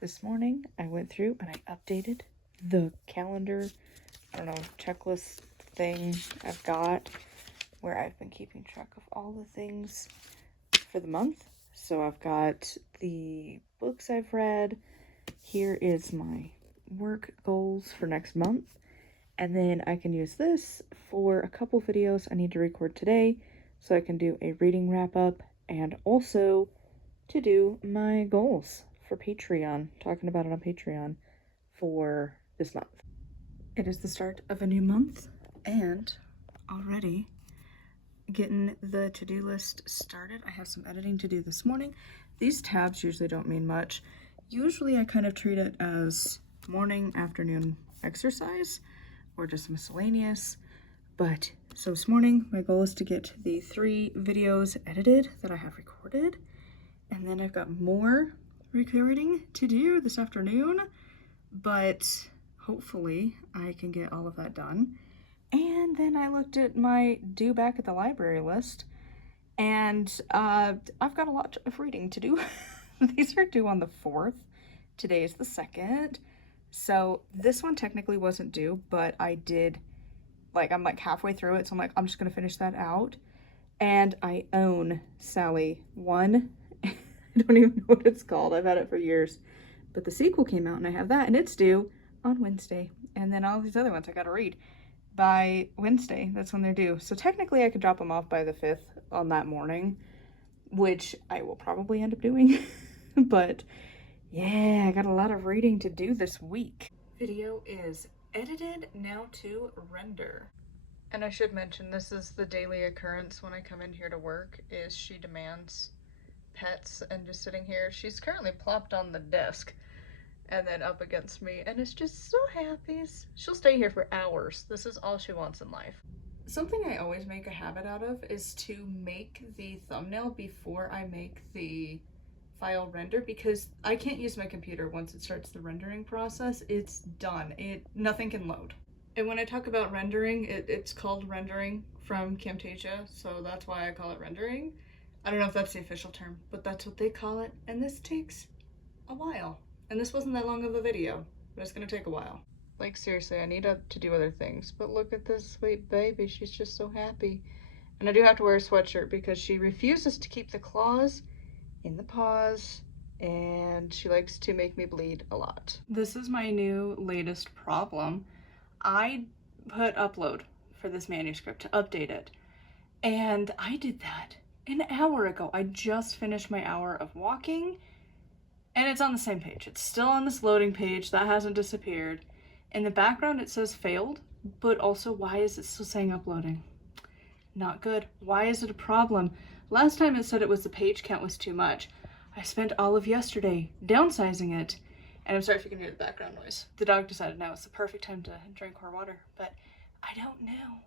This morning I went through and I updated the calendar, checklist thing I've got where I've been keeping track of all the things for the month. So I've got the books I've read. Here is my work goals for next month. And then I can use this for a couple videos I need to record today so I can do a reading wrap up and also to do my goals for Patreon, talking about it on Patreon for this month. It is the start of a new month and already getting the to-do list started. I have some editing to do this morning. These tabs usually don't mean much. Usually I kind of treat it as morning, afternoon exercise or just miscellaneous. But so this morning, my goal is to get the 3 videos edited that I have recorded. And then I've got more recording to do this afternoon, but hopefully I can get all of that done. And then I looked at my due back at the library list, and I've got a lot of reading to do. These are due on the 4th. Today is the 2nd. So this one technically wasn't due, but I did, I'm halfway through it, so I'm just gonna finish that out. And I own Sally 1. I don't even know what it's called. I've had it for years. But the sequel came out and I have that, and it's due on Wednesday. And then all these other ones I gotta read by Wednesday. That's when they're due. So technically I could drop them off by the 5th on that morning, which I will probably end up doing. But yeah, I got a lot of reading to do this week. Video is edited, now to render. And I should mention, this is the daily occurrence when I come in here to work, is she demands pets and just sitting here. She's currently plopped on the desk and then up against me and is just so happy. She'll stay here for hours. This is all she wants in life. Something I always make a habit out of is to make the thumbnail before I make the file render, because I can't use my computer once it starts the rendering process. It's done. Nothing can load. And when I talk about rendering, it's called rendering from Camtasia, so that's why I call it rendering. I don't know if that's the official term, but that's what they call it. And this takes a while. And this wasn't that long of a video, but it's gonna take a while. Like seriously, I need to do other things, but look at this sweet baby. She's just so happy. And I do have to wear a sweatshirt because she refuses to keep the claws in the paws, and she likes to make me bleed a lot. This is my new latest problem. I put upload for this manuscript to update it, and I did that an hour ago. I just finished my hour of walking, and it's on the same page. It's still on this loading page. That hasn't disappeared. In the background, it says failed, but also, why is it still saying uploading? Not good. Why is it a problem? Last time it said it was the page count was too much. I spent all of yesterday downsizing it. And I'm sorry if you can hear the background noise. The dog decided now it's the perfect time to drink more water, but I don't know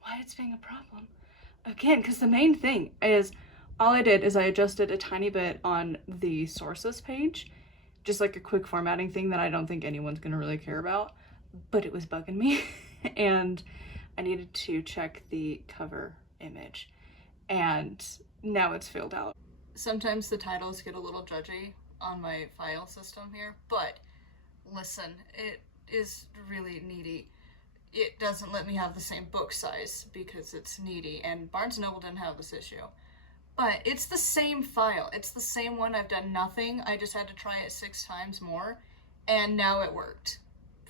why it's being a problem. Again, because the main thing is, all I did is I adjusted a tiny bit on the sources page, just like a quick formatting thing that I don't think anyone's gonna really care about, but it was bugging me. And I needed to check the cover image, and now it's filled out. Sometimes the titles get a little judgy on my file system here, but listen, it is really needy. It doesn't let me have the same book size because it's needy, and Barnes & Noble didn't have this issue. But it's the same file. It's the same one. I've done nothing. I just had to try it 6 times more, and now it worked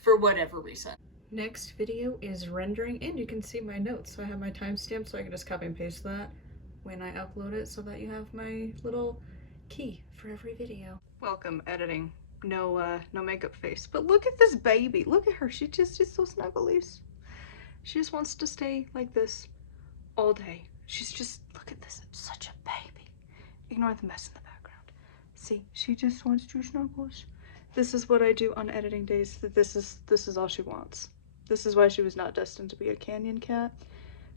for whatever reason. Next video is rendering, and you can see my notes. So I have my timestamp, so I can just copy and paste that when I upload it so that you have my little key for every video. Welcome, editing. No makeup face. But look at this baby. Look at her. She just is so snugglies. She just wants to stay like this all day. She's just, look at this. Such a baby. Ignore the mess in the background. See, she just wants to snuggles. This is what I do on editing days. This is all she wants. This is why she was not destined to be a canyon cat.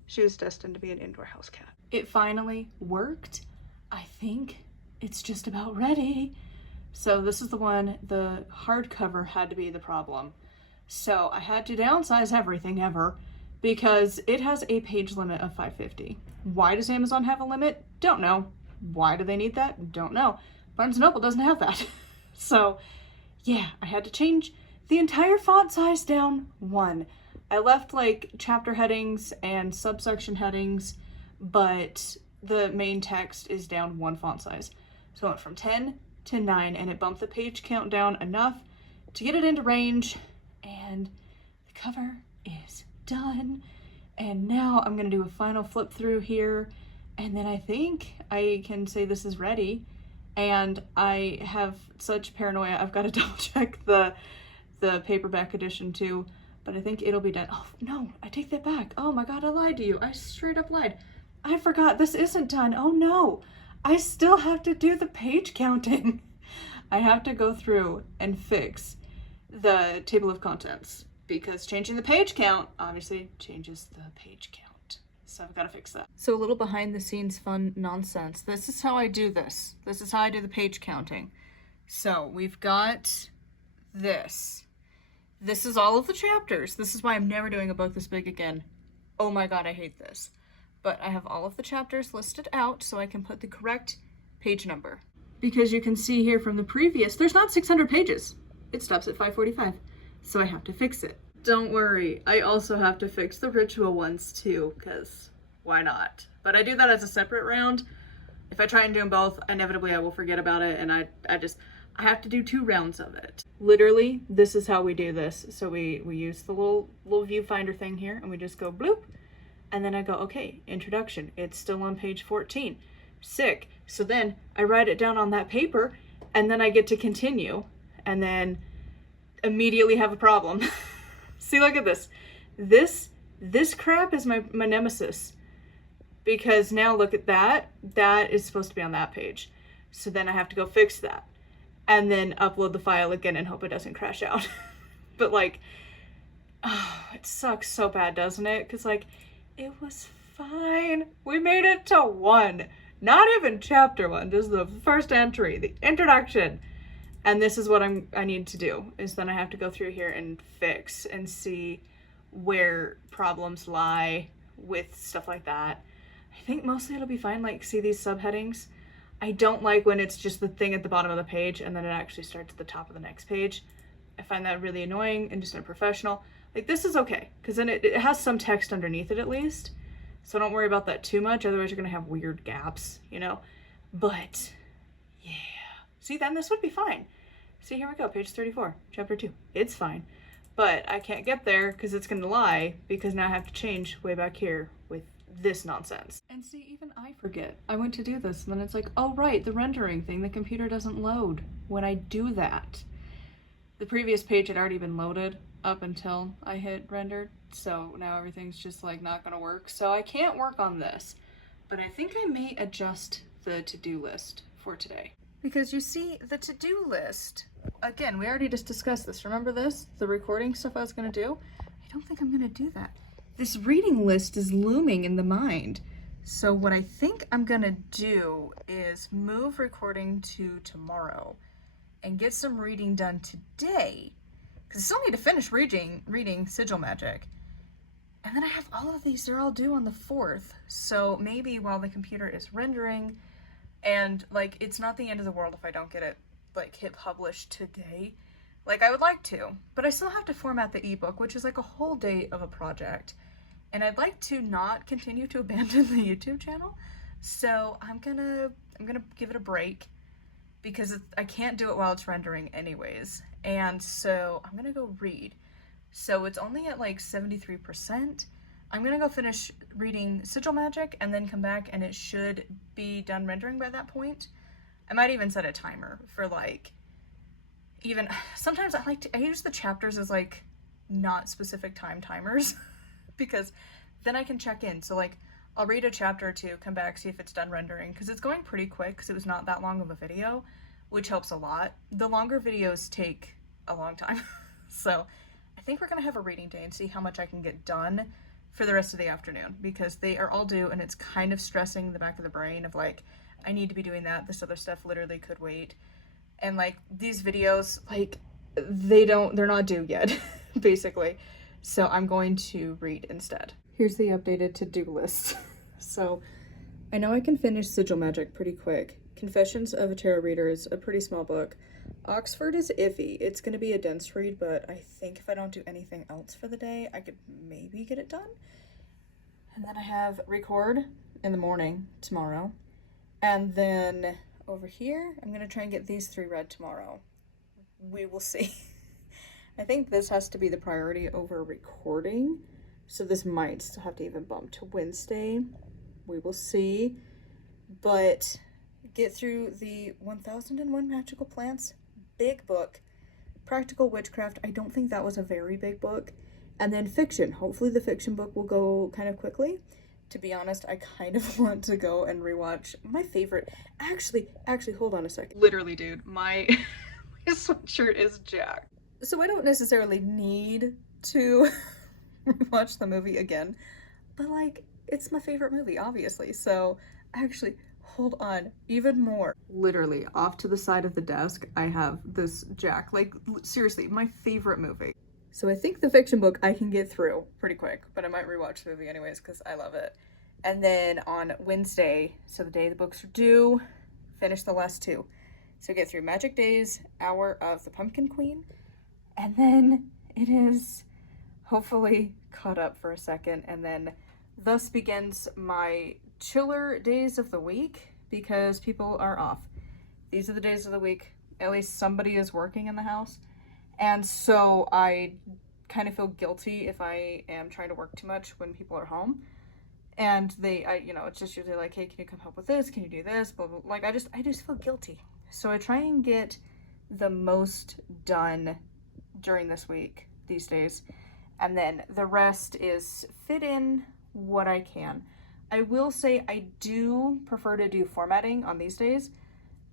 She was destined to be an indoor house cat. It finally worked. I think it's just about ready. So this is the one, the hardcover had to be the problem. So I had to downsize everything ever because it has a page limit of 550. Why does Amazon have a limit? Don't know. Why do they need that? Don't know. Barnes & Noble doesn't have that. So Yeah, I had to change the entire font size down one. I left like chapter headings and subsection headings, but the main text is down one font size. So I went from 10 to 9, and it bumped the page count down enough to get it into range, and the cover is done. And now I'm gonna do a final flip through here, and then I think I can say this is ready. And I have such paranoia, I've got to double check the paperback edition too, but I think it'll be done. Oh no, I take that back. Oh my god, I lied to you. I straight up lied. I forgot this isn't done. Oh no, I still have to do the page counting. I have to go through and fix the table of contents, because changing the page count obviously changes the page count. So I've got to fix that. So a little behind the scenes fun nonsense. This is how I do this. This is how I do the page counting. So we've got this. This is all of the chapters. This is why I'm never doing a book this big again. Oh my god, I hate this. But I have all of the chapters listed out so I can put the correct page number. Because you can see here from the previous, there's not 600 pages. It stops at 545. So I have to fix it. Don't worry, I also have to fix the ritual ones too, because why not? But I do that as a separate round. If I try and do them both, inevitably I will forget about it, and I have to do 2 rounds of it. Literally, this is how we do this. So we use the little viewfinder thing here, and we just go bloop, and then I go, okay, introduction. It's still on page 14. Sick. So then I write it down on that paper, and then I get to continue, and then immediately have a problem. See, look at this. This crap is my nemesis. Because now look at that. That is supposed to be on that page. So then I have to go fix that. And then upload the file again and hope it doesn't crash out. But like, oh, it sucks so bad, doesn't it? Because like, it was fine. We made it to 1. Not even chapter 1, just the first entry, the introduction. And this is what I need to do, is then I have to go through here and fix and see where problems lie with stuff like that. I think mostly it'll be fine. Like, see these subheadings? I don't like when it's just the thing at the bottom of the page and then it actually starts at the top of the next page. I find that really annoying and just unprofessional. Like, this is okay, because then it has some text underneath it at least. So don't worry about that too much, otherwise you're going to have weird gaps, you know? But, yeah. See, then this would be fine. See, here we go, page 34, chapter 2. It's fine. But I can't get there because it's going to lie, because now I have to change way back here with this nonsense. And see, even I forget. I went to do this, and then it's like, oh right, the rendering thing, the computer doesn't load when I do that. The previous page had already been loaded up until I hit rendered, so now everything's just like not gonna work. So I can't work on this, but I think I may adjust the to-do list for today. Because you see, the to-do list, again, we already just discussed this. Remember this? The recording stuff I was gonna do? I don't think I'm gonna do that. This reading list is looming in the mind. So what I think I'm gonna do is move recording to tomorrow and get some reading done today, because I still need to finish reading Sigil Magic. And then I have all of these, they're all due on the 4th. So maybe while the computer is rendering, and like, it's not the end of the world if I don't get it like hit publish today. Like, I would like to, but I still have to format the ebook, which is like a whole day of a project. And I'd like to not continue to abandon the YouTube channel. So I'm gonna give it a break, because I can't do it while it's rendering anyways. And so I'm gonna go read. So it's only at like 73%. I'm gonna go finish reading Sigil Magic and then come back, and it should be done rendering by that point. I might even set a timer for like, even, sometimes I use the chapters as like not specific time timers because then I can check in. So like, I'll read a chapter or 2, come back, see if it's done rendering, because it's going pretty quick because it was not that long of a video, which helps a lot. The longer videos take a long time. So I think we're gonna have a reading day and see how much I can get done for the rest of the afternoon, because they are all due and it's kind of stressing the back of the brain of like, I need to be doing that. This other stuff literally could wait. And like, these videos, like, they're not due yet, basically. So I'm going to read instead. Here's the updated to-do list. So I know I can finish Sigil Magic pretty quick. Confessions of a Tarot Reader is a pretty small book. Oxford is iffy. It's going to be a dense read, but I think if I don't do anything else for the day, I could maybe get it done. And then I have record in the morning tomorrow. And then over here, I'm going to try and get these 3 read tomorrow. We will see. I think this has to be the priority over recording. So this might still have to even bump to Wednesday. We will see. But get through the 1001 Magical Plants, big book. Practical Witchcraft, I don't think that was a very big book. And then fiction. Hopefully the fiction book will go kind of quickly. To be honest, I kind of want to go and rewatch my favorite. Actually, hold on a second. Literally, dude, my sweatshirt is jacked. So I don't necessarily need to watch the movie again, but like, it's my favorite movie, obviously. So actually, hold on, even more. Literally, off to the side of the desk, I have this Jack. Like, seriously, my favorite movie. So I think the fiction book I can get through pretty quick, but I might rewatch the movie anyways because I love it. And then on Wednesday, so the day the books are due, finish the last 2. So get through Magic Days, Hour of the Pumpkin Queen, and then it is hopefully caught up for a second, and then thus begins my chiller days of the week because people are off. These are the days of the week, at least somebody is working in the house. And so I kind of feel guilty if I am trying to work too much when people are home. And it's just usually like, hey, can you come help with this? Can you do this? Blah, blah, blah. Like, I just feel guilty. So I try and get the most done during this week, these days. And then the rest is fit in what I can. I will say I do prefer to do formatting on these days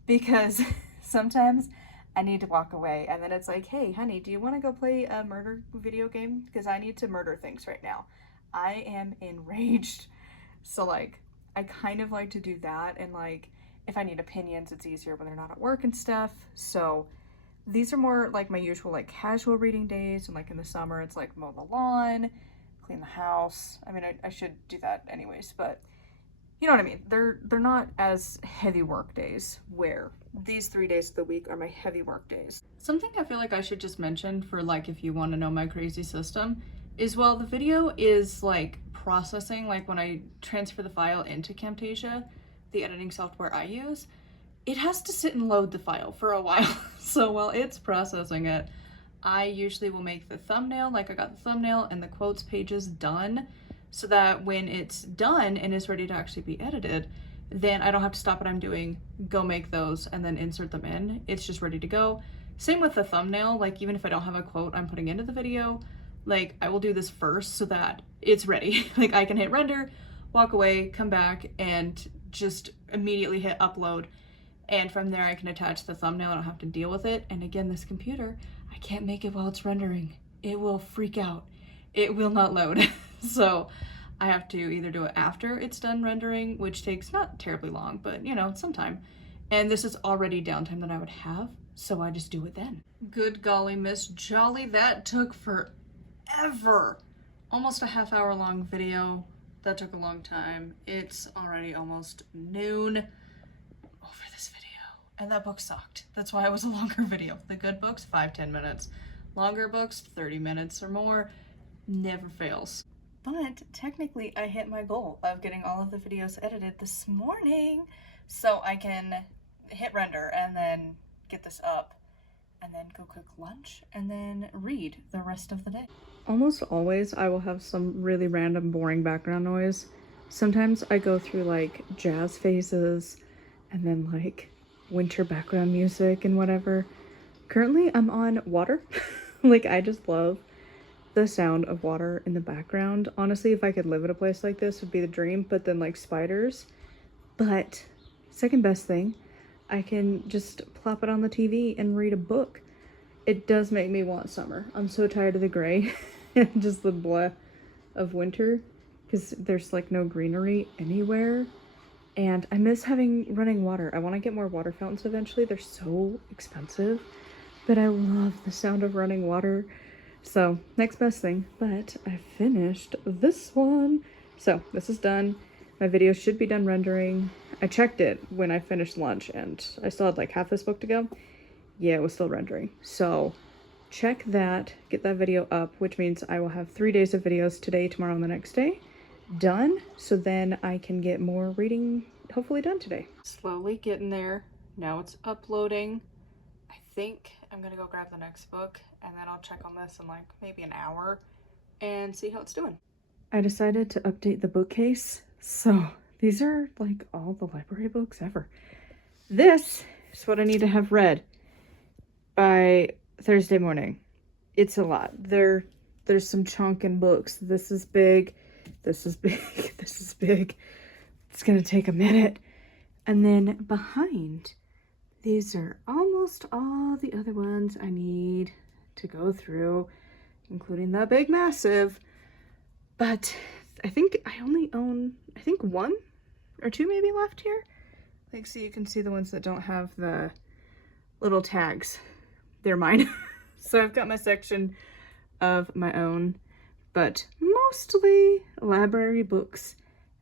because sometimes I need to walk away and then it's like, hey, honey, do you want to go play a murder video game? Because I need to murder things right now. I am enraged. So like, I kind of like to do that, and like, if I need opinions, it's easier when they're not at work and stuff. So these are more like my usual like casual reading days, and like in the summer it's like mow the lawn, clean the house. I mean, I should do that anyways, but you know what I mean. They're not as heavy work days, where these 3 days of the week are my heavy work days. Something I feel like I should just mention for like if you want to know my crazy system is while the video is like processing, like when I transfer the file into Camtasia, the editing software I use, it has to sit and load the file for a while. So while it's processing it, I usually will make the thumbnail, like I got the thumbnail and the quotes pages done, so that when it's done and is ready to actually be edited, then I don't have to stop what I'm doing, go make those, and then insert them in. It's just ready to go. Same with the thumbnail, like even if I don't have a quote I'm putting into the video, like I will do this first so that it's ready. Like I can hit render, walk away, come back, and just immediately hit upload. And from there I can attach the thumbnail. I don't have to deal with it. And again, this computer, I can't make it while it's rendering. It will freak out. It will not load. So I have to either do it after it's done rendering, which takes not terribly long, but you know, some time. And this is already downtime that I would have, so I just do it then. Good golly, Miss Jolly, that took forever. Almost a half-hour long video. That took a long time. It's already almost noon over this video. And that book sucked. That's why it was a longer video. The good books, 5-10 minutes. Longer books, 30 minutes or more. Never fails. But technically I hit my goal of getting all of the videos edited this morning, so I can hit render and then get this up and then go cook lunch and then read the rest of the day. Almost always I will have some really random boring background noise. Sometimes I go through like jazz phases and then like winter background music and whatever. Currently I'm on water. Like I just love the sound of water in the background. Honestly, if I could live at a place like this, would be the dream. But then like spiders. But second best thing, I can just plop it on the TV and read a book. It does make me want summer. I'm so tired of the gray and just the blah of winter because there's like no greenery anywhere. And I miss having running water. I want to get more water fountains eventually. They're so expensive, but I love the sound of running water. So next best thing, but I finished this one. So this is done. My video should be done rendering. I checked it when I finished lunch and I still had like half this book to go. yeah, it was still rendering. So check that, get that video up, which means I will have 3 days of videos, today, tomorrow, and the next day, done. So then I can get more reading hopefully done today. Slowly getting there. Now it's uploading. I think I'm gonna go grab the next book and then I'll check on this in like maybe an hour and see how it's doing. I decided to update the bookcase. So these are like all the library books ever. This is what I need to have read by Thursday morning. It's a lot. There's some chunkin' books. This is big. This is big. This is big. It's gonna take a minute. And then behind, these are almost all the other ones I need to go through, including the big massive. But I think I only own, I think 1 or 2 maybe left here. Like, so you can see the ones that don't have the little tags. They're mine. So I've got my section of my own, but mostly library books,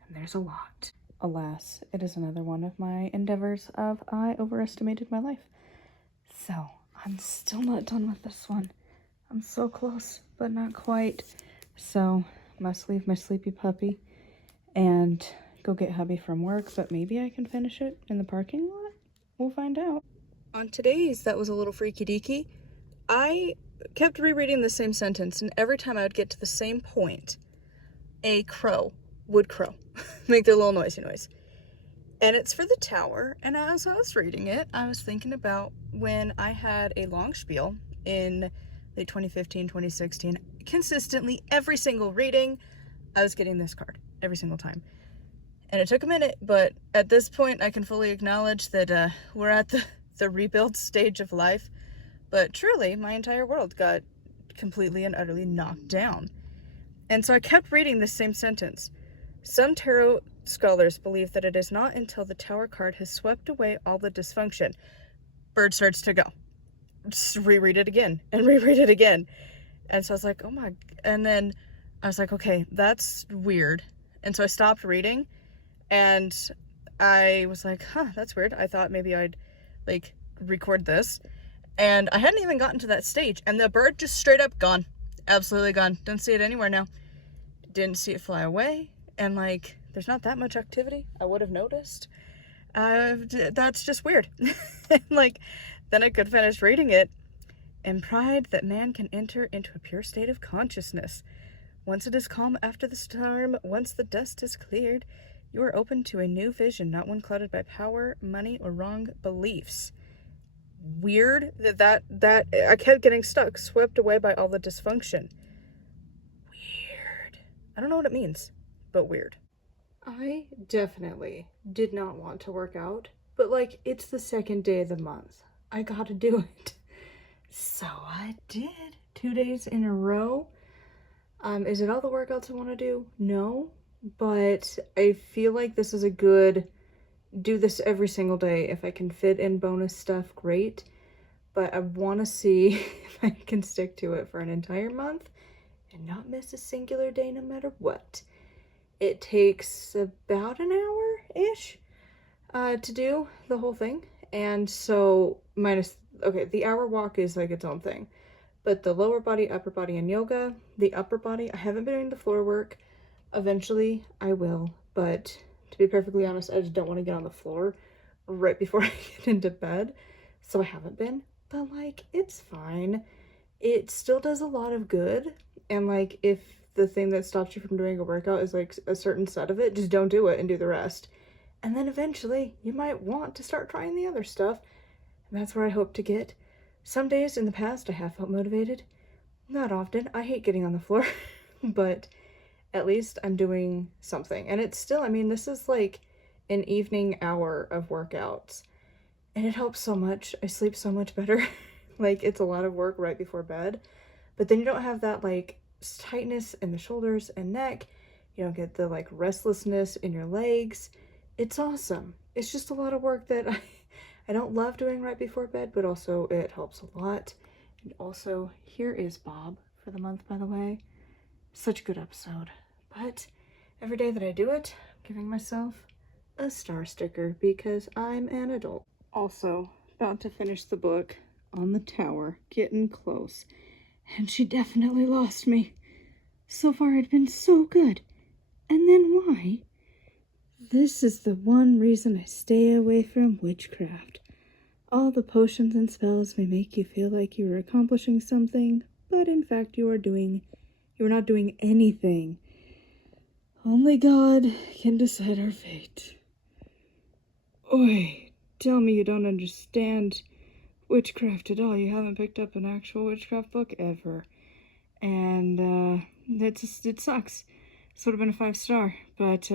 and there's a lot. Alas, it is another one of my endeavors of I overestimated my life. So I'm still not done with this one. I'm so close, but not quite. So must leave my sleepy puppy and go get hubby from work, but maybe I can finish it in the parking lot. We'll find out. On today's, that was a little freaky deaky. I kept rereading the same sentence, and every time I would get to the same point, a crow would crow, make their little noisy noise. And it's for the tower, and as I was reading it, I was thinking about when I had a long spiel in late 2015, 2016, consistently, every single reading, I was getting this card, every single time. And it took a minute, but at this point, I can fully acknowledge that we're at the rebuild stage of life. But truly, my entire world got completely and utterly knocked down. And so I kept reading this same sentence. Some tarot scholars believe that it is not until the Tower card has swept away all the dysfunction. Bird starts to go. Just reread it again and reread it again. And so I was like, oh my, and then I was like, okay, that's weird. And so I stopped reading and I was like, huh, that's weird. I thought maybe I'd like record this. And I hadn't even gotten to that stage, and the bird just straight up gone. Absolutely gone. Don't see it anywhere now. Didn't see it fly away, and like, there's not that much activity. I would have noticed. That's just weird. Like, then I could finish reading it. In pride that man can enter into a pure state of consciousness. Once it is calm after the storm, once the dust is cleared, you are open to a new vision, not one clouded by power, money, or wrong beliefs. Weird that I kept getting stuck, swept away by all the dysfunction. Weird. I don't know what it means, but weird. I definitely did not want to work out, but like, it's the second day of the month. I gotta do it. So I did. 2 days in a row. Is it all the workouts I want to do? No, but I feel like this is a good do this every single day. If I can fit in bonus stuff, great. But I want to see if I can stick to it for an entire month and not miss a singular day no matter what. It takes about an hour-ish to do the whole thing. And so the hour walk is like its own thing. But the lower body, upper body, and yoga, the upper body, I haven't been doing the floor work. Eventually I will, but to be perfectly honest, I just don't want to get on the floor right before I get into bed. So I haven't been, but like, it's fine. It still does a lot of good. And like, if the thing that stops you from doing a workout is like a certain set of it, just don't do it and do the rest. And then eventually you might want to start trying the other stuff. And that's where I hope to get. Some days in the past I have felt motivated. Not often. I hate getting on the floor, but at least I'm doing something. And it's still, I mean, this is like an evening hour of workouts. And it helps so much. I sleep so much better. Like, it's a lot of work right before bed. But then you don't have that, like, tightness in the shoulders and neck. You don't get the, like, restlessness in your legs. It's awesome. It's just a lot of work that I don't love doing right before bed, but also it helps a lot. And also, here is Bob for the month, by the way. Such a good episode. But every day that I do it, I'm giving myself a star sticker because I'm an adult. Also, about to finish the book on the tower, getting close. And she definitely lost me. So far it'd been so good. And then why? This is the one reason I stay away from witchcraft. All the potions and spells may make you feel like you are accomplishing something, but in fact you are not doing anything. Only God can decide our fate. Oi, tell me you don't understand witchcraft at all. You haven't picked up an actual witchcraft book ever. And, it sucks. This would have been a 5-star, but,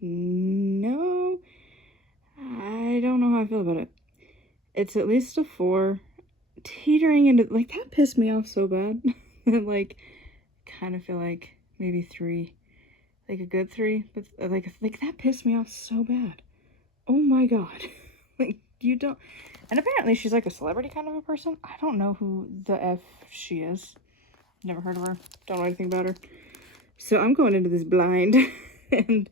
no, I don't know how I feel about it. It's at least a 4, teetering into, like, that pissed me off so bad. Like, kind of feel like maybe 3, like a good 3, but, like that pissed me off so bad. Oh my god. Like, you don't, and apparently she's like a celebrity kind of a person. I don't know who the F she is. Never heard of her. Don't know anything about her. So I'm going into this blind. And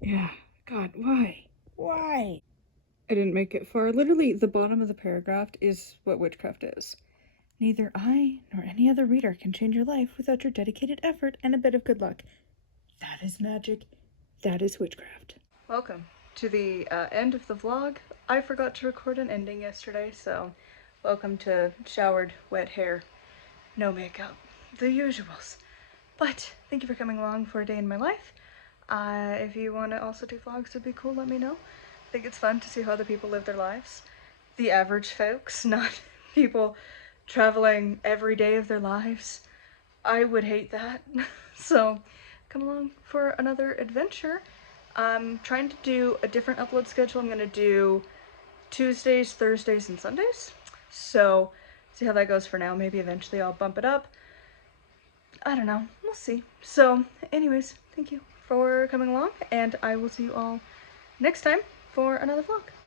yeah, God, why? Why? I didn't make it far. Literally, the bottom of the paragraph is what witchcraft is. Neither I nor any other reader can change your life without your dedicated effort and a bit of good luck. That is magic. That is witchcraft. Welcome to the end of the vlog. I forgot to record an ending yesterday, so welcome to showered, wet hair, no makeup. The usuals. But thank you for coming along for a day in my life. If you want to also do vlogs, it'd be cool, let me know. I think it's fun to see how other people live their lives. The average folks, not people traveling every day of their lives. I would hate that. So come along for another adventure. I'm trying to do a different upload schedule. I'm going to do Tuesdays, Thursdays, and Sundays. So see how that goes for now. Maybe eventually I'll bump it up. I don't know. We'll see. So anyways, thank you for coming along, and I will see you all next time for another vlog.